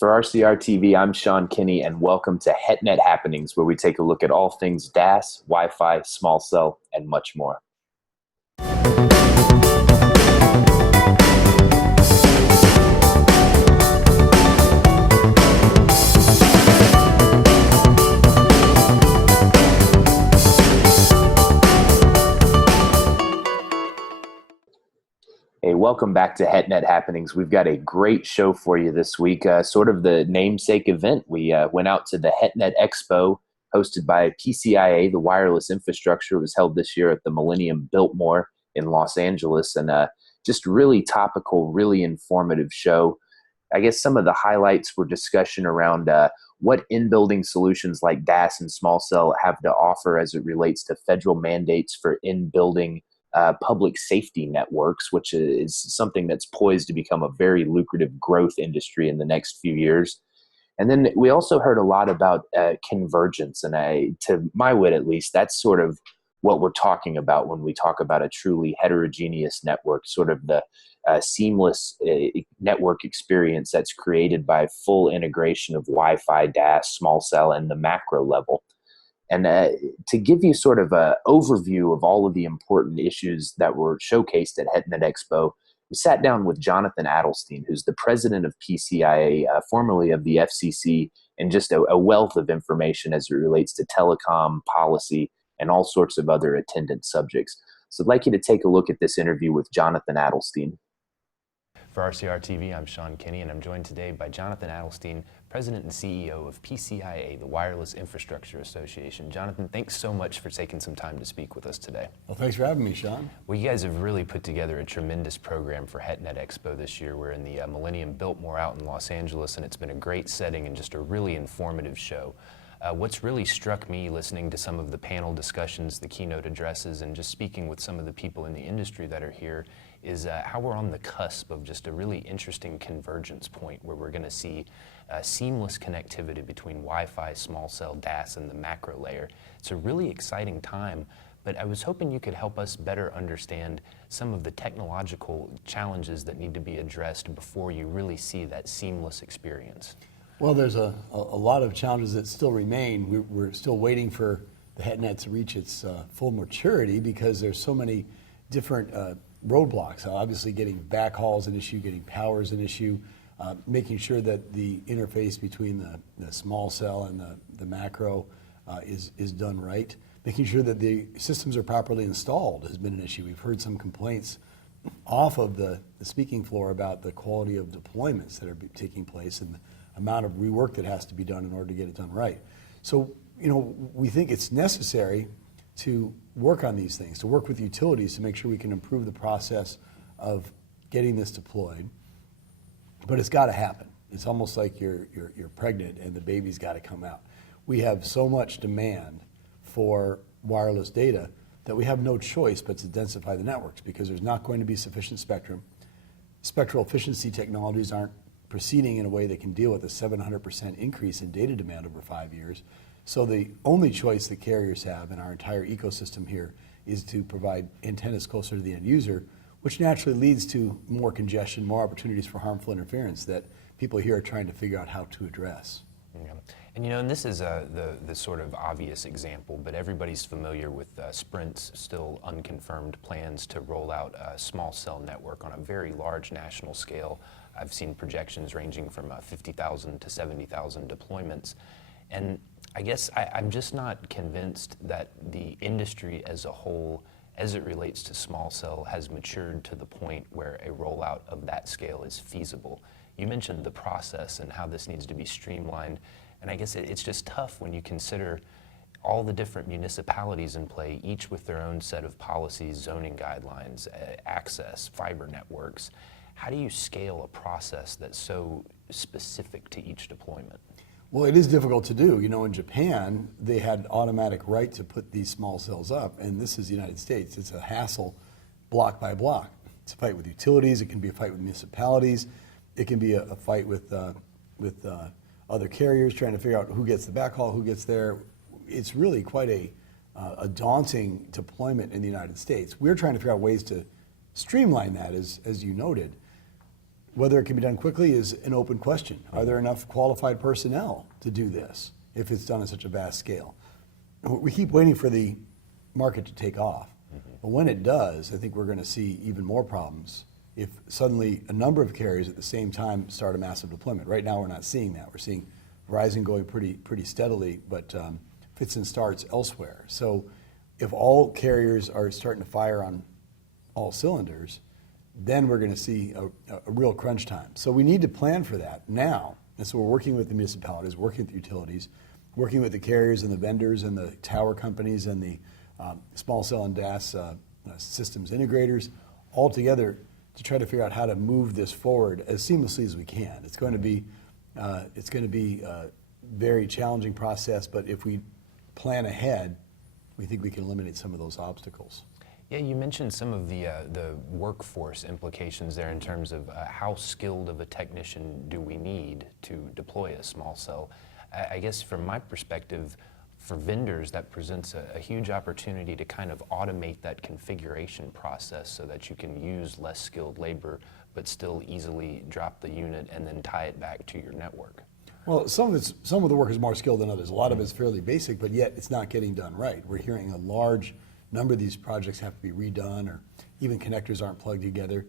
For RCR TV, I'm Sean Kinney, and welcome to HetNet Happenings, where we take a look at all things DAAS, Wi-Fi, small cell, and much more. Hey, welcome back to HetNet Happenings. We've got a great show for you this week, sort of the namesake event. We went out to the HetNet Expo hosted by PCIA, the wireless infrastructure. It was held this year at the Millennium Biltmore in Los Angeles, and just really topical, really informative show. I guess some of the highlights were discussion around what in-building solutions like DAAS and small cell have to offer as it relates to federal mandates for in-building public safety networks, which is something that's poised to become a very lucrative growth industry in the next few years. And then we also heard a lot about convergence, and to my wit at least, that's sort of what we're talking about when we talk about a truly heterogeneous network, sort of the seamless network experience that's created by full integration of Wi-Fi, DAAS, small cell, and the macro level. And to give you sort of an overview of all of the important issues that were showcased at HetNet Expo, we sat down with Jonathan Adelstein, who's the president of PCIA, formerly of the FCC, and just a wealth of information as it relates to telecom policy and all sorts of other attendant subjects. So I'd like you to take a look at this interview with Jonathan Adelstein. For RCR TV, I'm Sean Kinney, and I'm joined today by Jonathan Adelstein, President and CEO of PCIA, the Wireless Infrastructure Association. Jonathan, thanks so much for taking some time to speak with us today. Well, thanks for having me, Sean. Well, you guys have really put together a tremendous program for HetNet Expo this year. We're in the Millennium Biltmore out in Los Angeles, and it's been a great setting and just a really informative show. What's really struck me listening to some of the panel discussions, the keynote addresses, and just speaking with some of the people in the industry that are here is how we're on the cusp of just a really interesting convergence point where we're going to see seamless connectivity between Wi-Fi, small cell, DAAS, and the macro layer. It's a really exciting time, but I was hoping you could help us better understand some of the technological challenges that need to be addressed before you really see that seamless experience. Well, there's a lot of challenges that still remain. We're still waiting for the HetNet to reach its full maturity because there's so many different roadblocks. Obviously, getting backhaul is an issue, getting power is an issue, making sure that the interface between the small cell and the macro is done right. Making sure that the systems are properly installed has been an issue. We've heard some complaints off of the speaking floor about the quality of deployments that are taking place and the amount of rework that has to be done in order to get it done right. So, we think it's necessary to work on these things, to work with utilities to make sure we can improve the process of getting this deployed. But it's got to happen. It's almost like you're pregnant and the baby's got to come out. We have so much demand for wireless data that we have no choice but to densify the networks because there's not going to be sufficient spectrum. Spectral efficiency technologies aren't proceeding in a way that can deal with a 700% increase in data demand over 5 years. So the only choice the carriers have in our entire ecosystem here is to provide antennas closer to the end user, which naturally leads to more congestion, more opportunities for harmful interference that people here are trying to figure out how to address. Yeah. And and this is the sort of obvious example, but everybody's familiar with Sprint's still unconfirmed plans to roll out a small cell network on a very large national scale. I've seen projections ranging from 50,000 to 70,000 deployments. And I guess I'm just not convinced that the industry as a whole, as it relates to small cell, has matured to the point where a rollout of that scale is feasible. You mentioned the process and how this needs to be streamlined, and I guess it's just tough when you consider all the different municipalities in play, each with their own set of policies, zoning guidelines, access, fiber networks. How do you scale a process that's so specific to each deployment? Well, it is difficult to do. In Japan, they had automatic right to put these small cells up, and this is the United States. It's a hassle block by block. It's a fight with utilities. It can be a fight with municipalities. It can be a fight with other carriers trying to figure out who gets the backhaul, who gets there. It's really quite a daunting deployment in the United States. We're trying to figure out ways to streamline that, as you noted. Whether it can be done quickly is an open question. Are there enough qualified personnel to do this if it's done on such a vast scale? We keep waiting for the market to take off. But when it does, I think we're going to see even more problems if suddenly a number of carriers at the same time start a massive deployment. Right now, we're not seeing that. We're seeing Verizon going pretty steadily, but fits and starts elsewhere. So if all carriers are starting to fire on all cylinders, then we're going to see a real crunch time. So we need to plan for that now. And so we're working with the municipalities, working with the utilities, working with the carriers and the vendors and the tower companies and the small cell and DAAS systems integrators all together to try to figure out how to move this forward as seamlessly as we can. It's going to be a very challenging process, but if we plan ahead, we think we can eliminate some of those obstacles. Yeah, you mentioned some of the workforce implications there in terms of how skilled of a technician do we need to deploy a small cell. I guess from my perspective, for vendors, that presents a huge opportunity to kind of automate that configuration process so that you can use less skilled labor but still easily drop the unit and then tie it back to your network. Well, some of the work is more skilled than others. A lot of it's fairly basic, but yet it's not getting done right. We're hearing a large number of these projects have to be redone, or even connectors aren't plugged together.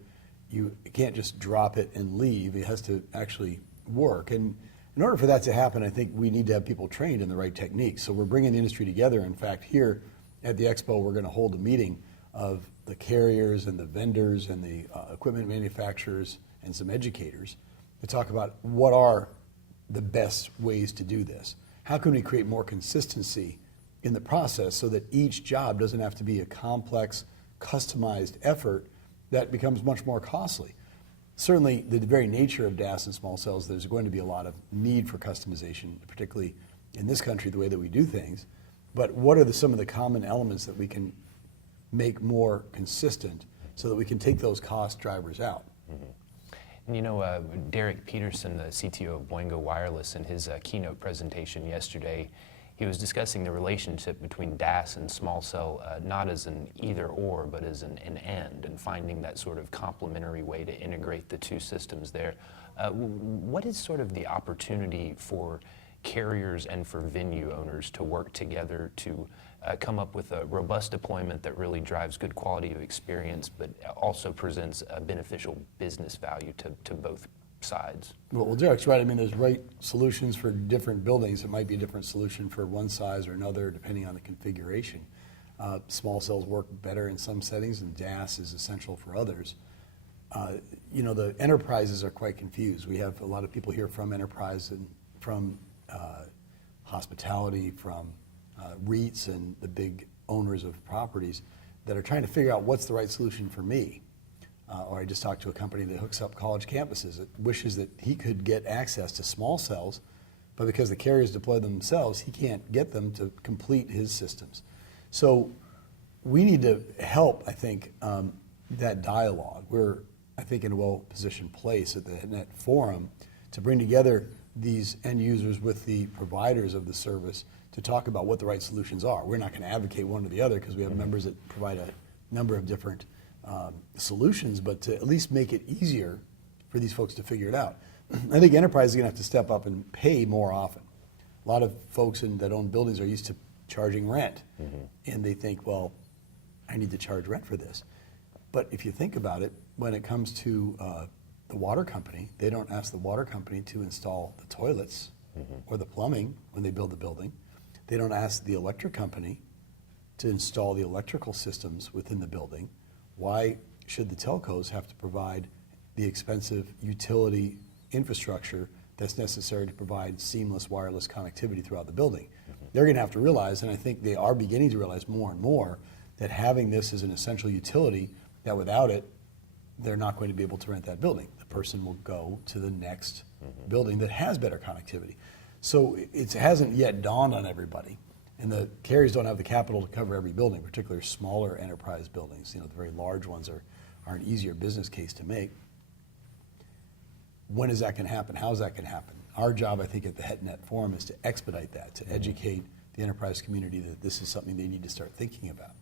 You can't just drop it and leave. It has to actually work. And in order for that to happen, I think we need to have people trained in the right techniques. So we're bringing the industry together. In fact, here at the Expo, we're going to hold a meeting of the carriers and the vendors and the equipment manufacturers and some educators to talk about what are the best ways to do this. How can we create more consistency in the process so that each job doesn't have to be a complex, customized effort that becomes much more costly? Certainly, the very nature of DAAS and small cells, there's going to be a lot of need for customization, particularly in this country, the way that we do things. But what are some of the common elements that we can make more consistent so that we can take those cost drivers out? Mm-hmm. And you know, Derek Peterson, the CTO of Boingo Wireless, in his keynote presentation yesterday, he was discussing the relationship between DAAS and small cell, not as an either or, but as an and finding that sort of complementary way to integrate the two systems there. What is sort of the opportunity for carriers and for venue owners to work together to come up with a robust deployment that really drives good quality of experience, but also presents a beneficial business value to both sides? Well, Derek's right. I mean, there's right solutions for different buildings. It might be a different solution for one size or another, depending on the configuration. Small cells work better in some settings, and DAAS is essential for others. You know, the enterprises are quite confused. We have a lot of people here from enterprise and from hospitality, from REITs and the big owners of properties that are trying to figure out what's the right solution for me. Or I just talked to a company that hooks up college campuses that wishes that he could get access to small cells, but because the carriers deploy them themselves, he can't get them to complete his systems. So we need to help, I think, that dialogue. We're, I think, in a well-positioned place at the HetNet Forum to bring together these end users with the providers of the service to talk about what the right solutions are. We're not going to advocate one or the other because we have members that provide a number of different solutions, but to at least make it easier for these folks to figure it out. I think enterprises are going to have to step up and pay more often. A lot of folks that own buildings are used to charging rent, and they think, well, I need to charge rent for this. But if you think about it, when it comes to the water company, they don't ask the water company to install the toilets or the plumbing when they build the building. They don't ask the electric company to install the electrical systems within the building. Why should the telcos have to provide the expensive utility infrastructure that's necessary to provide seamless wireless connectivity throughout the building? They're going to have to realize, and I think they are beginning to realize more and more, that having this is an essential utility, that without it, they're not going to be able to rent that building. The person will go to the next building that has better connectivity. So it hasn't yet dawned on everybody. And the carriers don't have the capital to cover every building, particularly smaller enterprise buildings. You know, the very large ones are an easier business case to make. When is that going to happen? How is that going to happen? Our job, I think, at the HetNet Forum is to expedite that, to educate the enterprise community that this is something they need to start thinking about.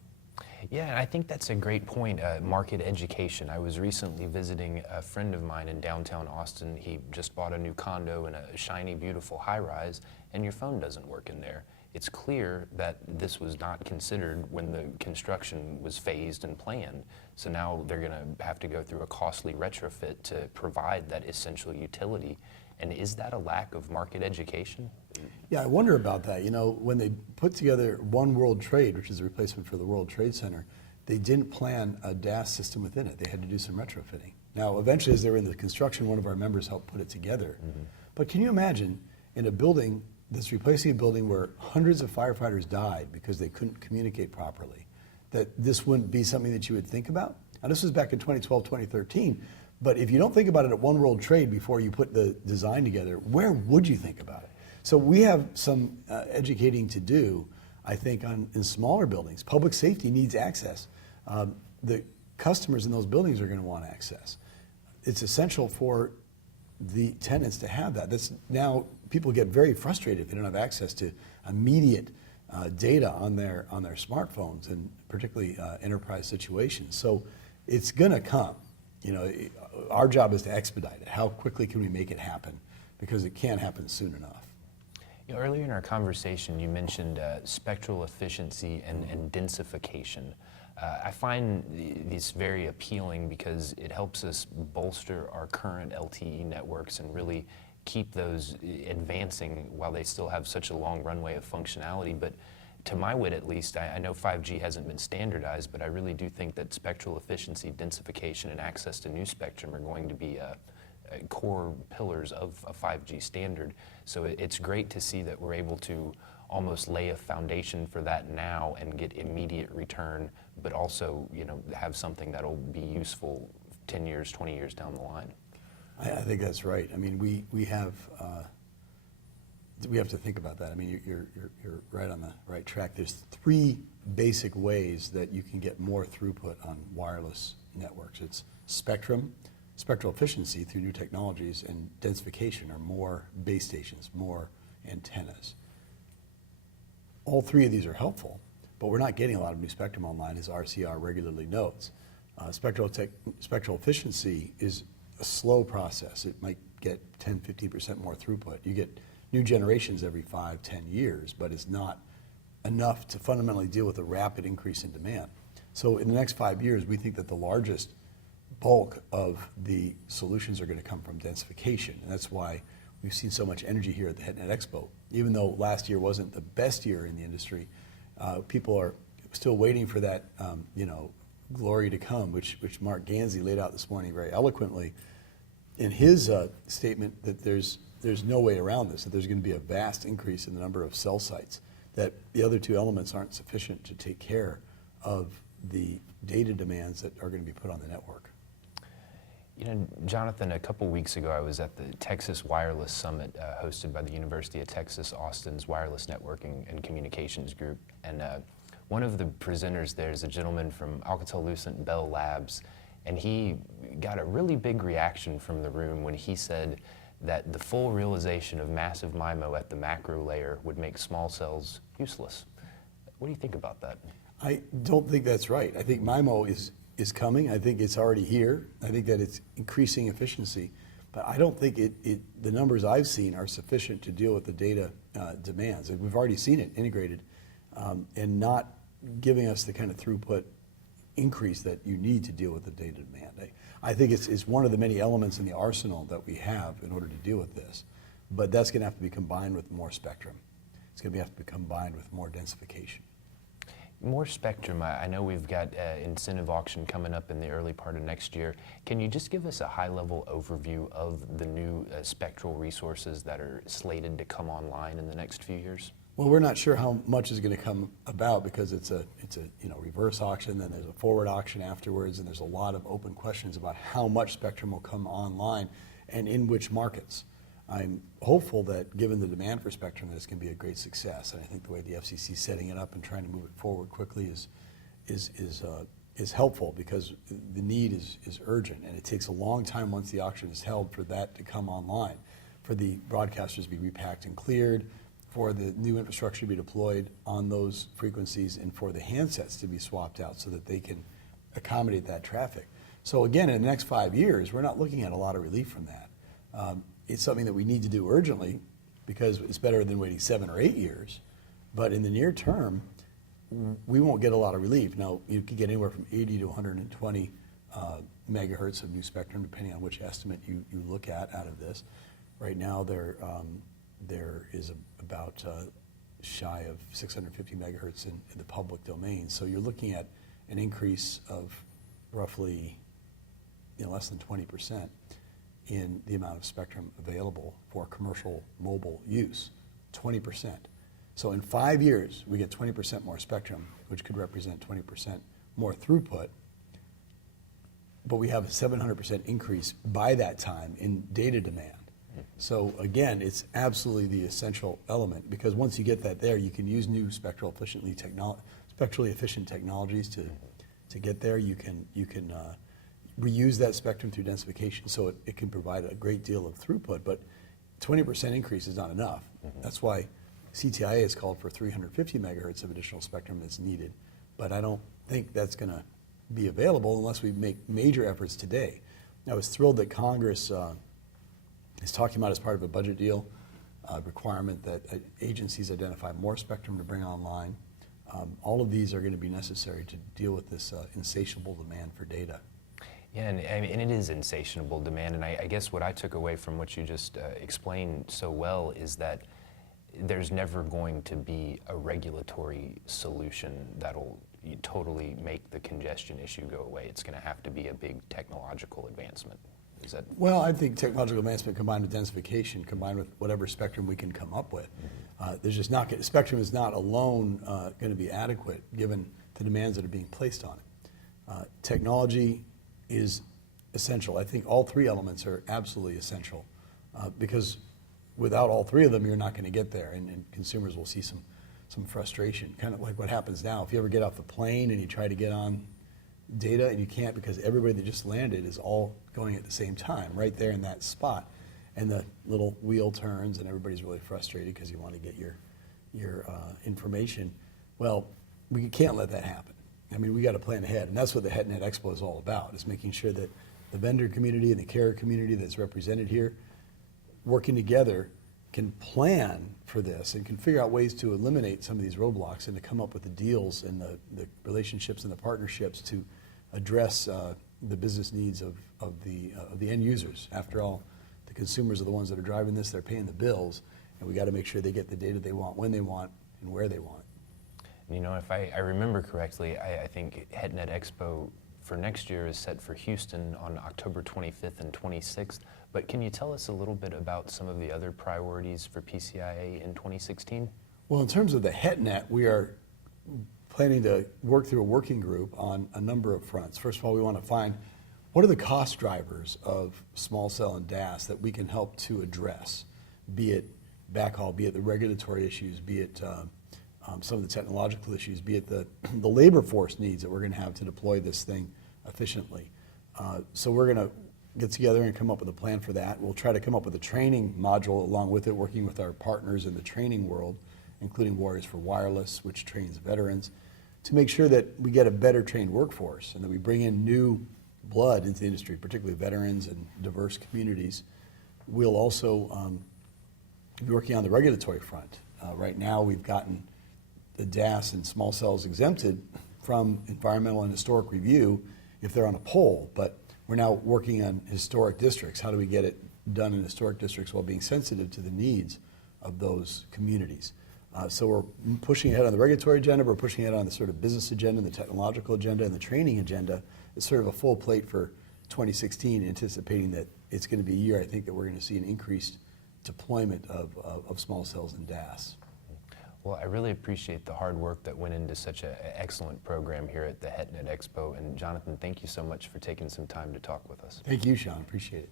Yeah, and I think that's a great point, market education. I was recently visiting a friend of mine in downtown Austin. He just bought a new condo in a shiny, beautiful high-rise, and your phone doesn't work in there. It's clear that this was not considered when the construction was phased and planned. So now they're going to have to go through a costly retrofit to provide that essential utility. And is that a lack of market education? Yeah, I wonder about that. You know, when they put together One World Trade, which is a replacement for the World Trade Center, they didn't plan a DAAS system within it. They had to do some retrofitting. Now, eventually, as they were in the construction, one of our members helped put it together. Mm-hmm. But can you imagine in a building that's replacing a building where hundreds of firefighters died because they couldn't communicate properly, that this wouldn't be something that you would think about? Now, this was back in 2012, 2013. But if you don't think about it at One World Trade before you put the design together, where would you think about it? So we have some educating to do, I think, in smaller buildings. Public safety needs access. The customers in those buildings are going to want access. It's essential for the tenants to have that. That's now people get very frustrated if they don't have access to immediate data on their smartphones, and particularly enterprise situations. So it's going to come. You know, our job is to expedite it. How quickly can we make it happen? Because it can't happen soon enough. You know, earlier in our conversation, you mentioned spectral efficiency and densification. I find these very appealing because it helps us bolster our current LTE networks and really keep those advancing while they still have such a long runway of functionality. But to my wit, at least, I know 5G hasn't been standardized, but I really do think that spectral efficiency, densification, and access to new spectrum are going to be core pillars of a 5G standard. So it's great to see that we're able to almost lay a foundation for that now and get immediate return, but also, you know, have something that'll be useful 10 years, 20 years down the line. I think that's right. I mean, we have to think about that. I mean, you're right on the right track. There's three basic ways that you can get more throughput on wireless networks. It's spectrum, spectral efficiency through new technologies, and densification, or more base stations, more antennas. All three of these are helpful, but we're not getting a lot of new spectrum online, as RCR regularly notes. Spectral efficiency is a slow process. It might get 10, 15% more throughput. You get new generations every 5, 10 years, but it's not enough to fundamentally deal with the rapid increase in demand. So in the next 5 years, we think that the largest bulk of the solutions are going to come from densification, and that's why we've seen so much energy here at the HetNet Expo. Even though last year wasn't the best year in the industry, people are still waiting for that, glory to come, which Mark Gansey laid out this morning very eloquently in his statement, that there's no way around this, that there's going to be a vast increase in the number of cell sites, that the other two elements aren't sufficient to take care of the data demands that are going to be put on the network. You know, Jonathan, a couple weeks ago I was at the Texas Wireless Summit hosted by the University of Texas Austin's Wireless Networking and Communications Group, and one of the presenters there is a gentleman from Alcatel-Lucent Bell Labs, and he got a really big reaction from the room when he said that the full realization of massive MIMO at the macro layer would make small cells useless. What do you think about that? I don't think that's right. I think MIMO is coming. I think it's already here. I think that it's increasing efficiency, but I don't think the numbers I've seen are sufficient to deal with the data demands. We've already seen it integrated and not giving us the kind of throughput increase that you need to deal with the data demand. I think it's one of the many elements in the arsenal that we have in order to deal with this, but that's going to have to be combined with more spectrum. It's going to have to be combined with more densification. More spectrum. I know we've got incentive auction coming up in the early part of next year. Can you just give us a high-level overview of the new spectral resources that are slated to come online in the next few years? Well, we're not sure how much is going to come about because it's a reverse auction, then there's a forward auction afterwards, and there's a lot of open questions about how much spectrum will come online and in which markets. I'm hopeful that given the demand for spectrum, that it's going to be a great success, and I think the way the FCC is setting it up and trying to move it forward quickly is helpful, because the need is urgent, and it takes a long time once the auction is held for that to come online, for the broadcasters to be repacked and cleared, for the new infrastructure to be deployed on those frequencies and for the handsets to be swapped out so that they can accommodate that traffic. So again, in the next 5 years, we're not looking at a lot of relief from that. It's something that we need to do urgently because it's better than waiting 7 or 8 years. But in the near term, we won't get a lot of relief. Now, you could get anywhere from 80 to 120 megahertz of new spectrum, depending on which estimate you look at out of this. Right now, there is about shy of 650 megahertz in the public domain. So you're looking at an increase of roughly less than 20% in the amount of spectrum available for commercial mobile use, 20%. So in 5 years, we get 20% more spectrum, which could represent 20% more throughput, but we have a 700% increase by that time in data demand. So again, it's absolutely the essential element, because once you get that there, you can use new spectrally efficient technologies to get there. You can reuse that spectrum through densification, so it can provide a great deal of throughput, but 20% increase is not enough. That's why CTIA has called for 350 megahertz of additional spectrum that's needed, but I don't think that's going to be available unless we make major efforts today. I was thrilled that Congress is talking about, as part of a budget deal, requirement that agencies identify more spectrum to bring online. All of these are going to be necessary to deal with this insatiable demand for data. Yeah, and it is insatiable demand, and I guess what I took away from what you just explained so well is that there's never going to be a regulatory solution that'll totally make the congestion issue go away. It's going to have to be a big technological advancement. Is that? Well, I think technological advancement combined with densification, combined with whatever spectrum we can come up with, there's just not spectrum is not alone going to be adequate given the demands that are being placed on it. Technology is essential. I think all three elements are absolutely essential because without all three of them, you're not going to get there, and consumers will see some frustration, kind of like what happens now. If you ever get off the plane and you try to get on data and you can't because everybody that just landed is all going at the same time, right there in that spot, and the little wheel turns and everybody's really frustrated because you want to get your information. Well, we can't let that happen. I mean, we got to plan ahead, and that's what the HetNet Expo is all about, is making sure that the vendor community and the carrier community that's represented here, working together, can plan for this and can figure out ways to eliminate some of these roadblocks and to come up with the deals and the relationships and the partnerships to address the business needs of the end users. After all, the consumers are the ones that are driving this, they're paying the bills, and we got to make sure they get the data they want, when they want, and where they want. You know, if I remember correctly, I think HetNet Expo for next year is set for Houston on October 25th and 26th. But can you tell us a little bit about some of the other priorities for PCIA in 2016? Well, in terms of the HetNet, we are planning to work through a working group on a number of fronts. First of all, we want to find what are the cost drivers of small cell and DAAS that we can help to address, be it backhaul, be it the regulatory issues, be it some of the technological issues, be it the labor force needs that we're going to have to deploy this thing efficiently. So we're going to get together and come up with a plan for that. We'll try to come up with a training module along with it, working with our partners in the training world, including Warriors for Wireless, which trains veterans, to make sure that we get a better trained workforce and that we bring in new blood into the industry, particularly veterans and diverse communities. We'll also be working on the regulatory front. Right now, we've gotten the DAAS and small cells exempted from environmental and historic review if they're on a pole, but we're now working on historic districts. How do we get it done in historic districts while being sensitive to the needs of those communities? So we're pushing ahead on the regulatory agenda, we're pushing ahead on the sort of business agenda, the technological agenda, and the training agenda. It's sort of a full plate for 2016, anticipating that it's going to be a year, I think, that we're going to see an increased deployment of small cells and DAAS. Well, I really appreciate the hard work that went into such an excellent program here at the HetNet Expo. And Jonathan, thank you so much for taking some time to talk with us. Thank you, Sean. Appreciate it.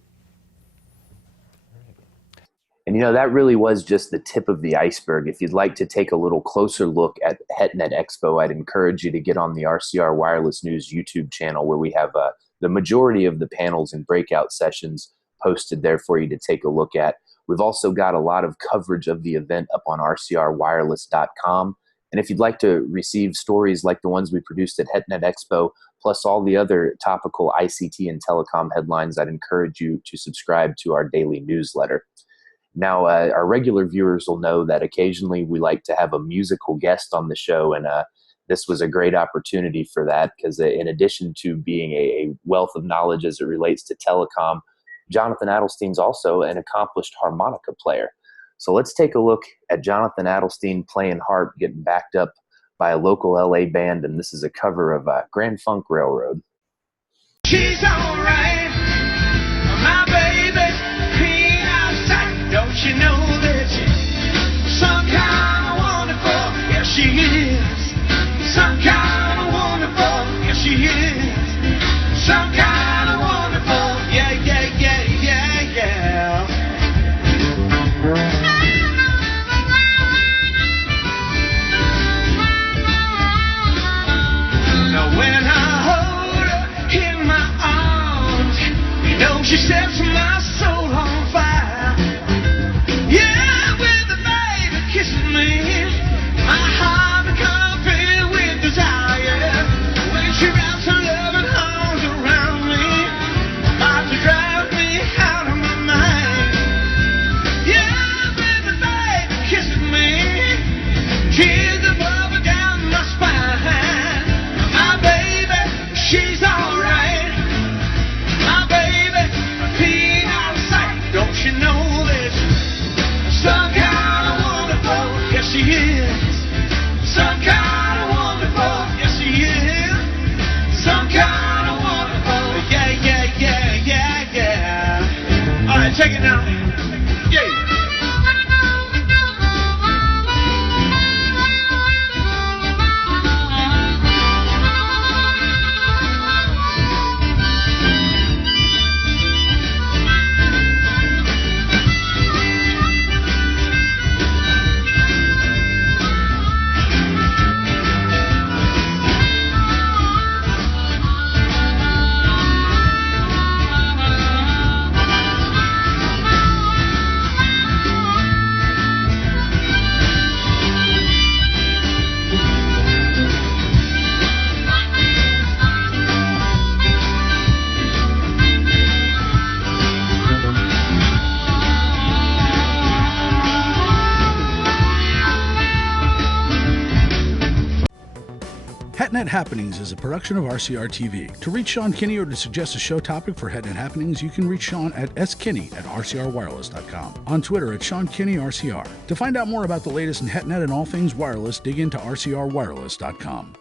And you know, that really was just the tip of the iceberg. If you'd like to take a little closer look at HetNet Expo, I'd encourage you to get on the RCR Wireless News YouTube channel, where we have the majority of the panels and breakout sessions posted there for you to take a look at. We've also got a lot of coverage of the event up on rcrwireless.com. And if you'd like to receive stories like the ones we produced at HetNet Expo, plus all the other topical ICT and telecom headlines, I'd encourage you to subscribe to our daily newsletter. Now, our regular viewers will know that occasionally we like to have a musical guest on the show, and this was a great opportunity for that because in addition to being a wealth of knowledge as it relates to telecom, Jonathan Adelstein's also an accomplished harmonica player. So let's take a look at Jonathan Adelstein playing harp, getting backed up by a local LA band, and this is a cover of Grand Funk Railroad. She's alright, my baby, clean outside. Don't you know that she's some kind of wonderful? Yes, she is. Some kind of wonderful. Yes, she is. Some kind of wonderful. Yeah, yeah, yeah, yeah, yeah. When I hold her in my arms, you know she sets my soul on fire. Yeah, when the baby kisses me, my heart becomes filled with desire. When she wraps her loving arms around me, about to drive me out of my mind. Yeah, when the baby kisses me, tears are bubbling down my spine. She's alright, my baby, clean out of sight. Don't you know this? Some kind of wonderful, yes she is. Some kind of wonderful, yes she is. Some kind of wonderful, yeah, yeah, yeah, yeah, yeah. Alright, check it now. Yeah. HetNet Happenings is a production of RCR TV. To reach Sean Kinney or to suggest a show topic for HetNet Happenings, you can reach Sean at skinney@rcrwireless.com. On Twitter at Sean Kinney RCR. To find out more about the latest in HetNet and all things wireless, dig into rcrwireless.com.